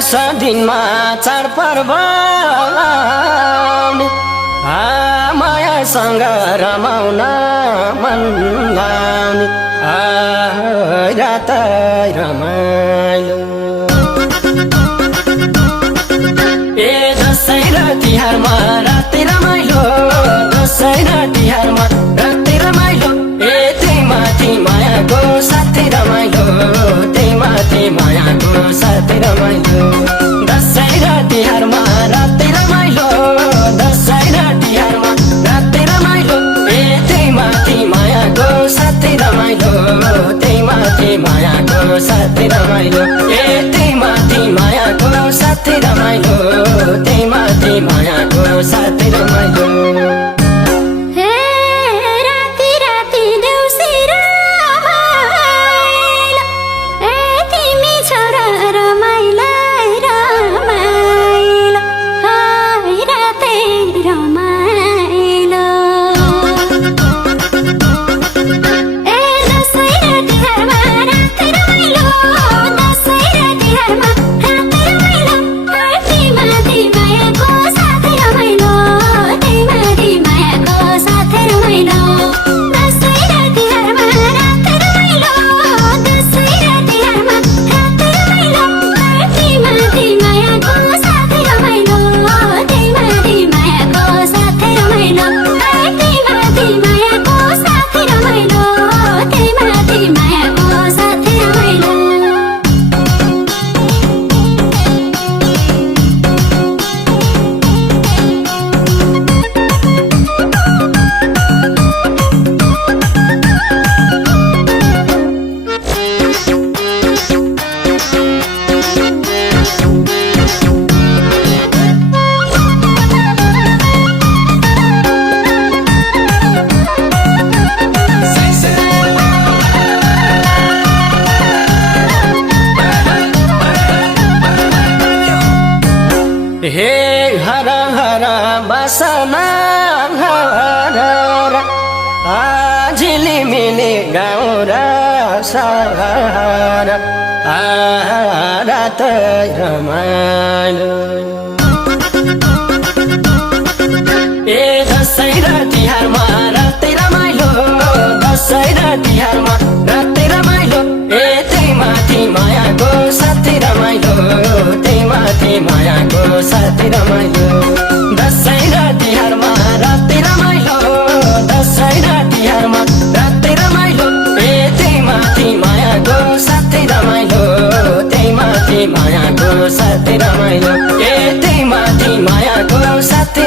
वर्ष दिनमा चाडपर्व मायासँग रमाउन मन लाउने रात रमाइलो ए दसैँ र तिहारमा राति रमाइलो दसैँ र तिहारमा राति रमाइलो ए त्यही माथि मायाको साथी रमाइलो त्यही माथि मायाको साथी रमाइलो दसैँ र तिहारमा राति रमाइलो दसैँ र तिहारमा राति रमाइलो ए त्यही माथि मायाको साथी रमाइलो त्यही माथि मायाको साथी रमाइलो ए त्यही माथि मायाको साथी रमाइलो त्यही माथि मायाको साथी रमाइलो हे हर हर बसना हर झिलिमिली गाउँ र सहर रात रमाइलो ए दसैँ र तिहारमा राति रमाइलो दसैँ र तिहारमा राति रमाइलो ए त्यही माथि मायाको साथी रमाइलो त्यही माथि मायाको साथी रमाइलो दसैँ र तिहारमा राति रमाइलो दसैँ र तिहारमा राति रमाइलो ए त्यही माथि मायाको साथी रमाइलो त्यही माथि मायाको साथी रमाइलो ए त्यही माथि मायाको साथी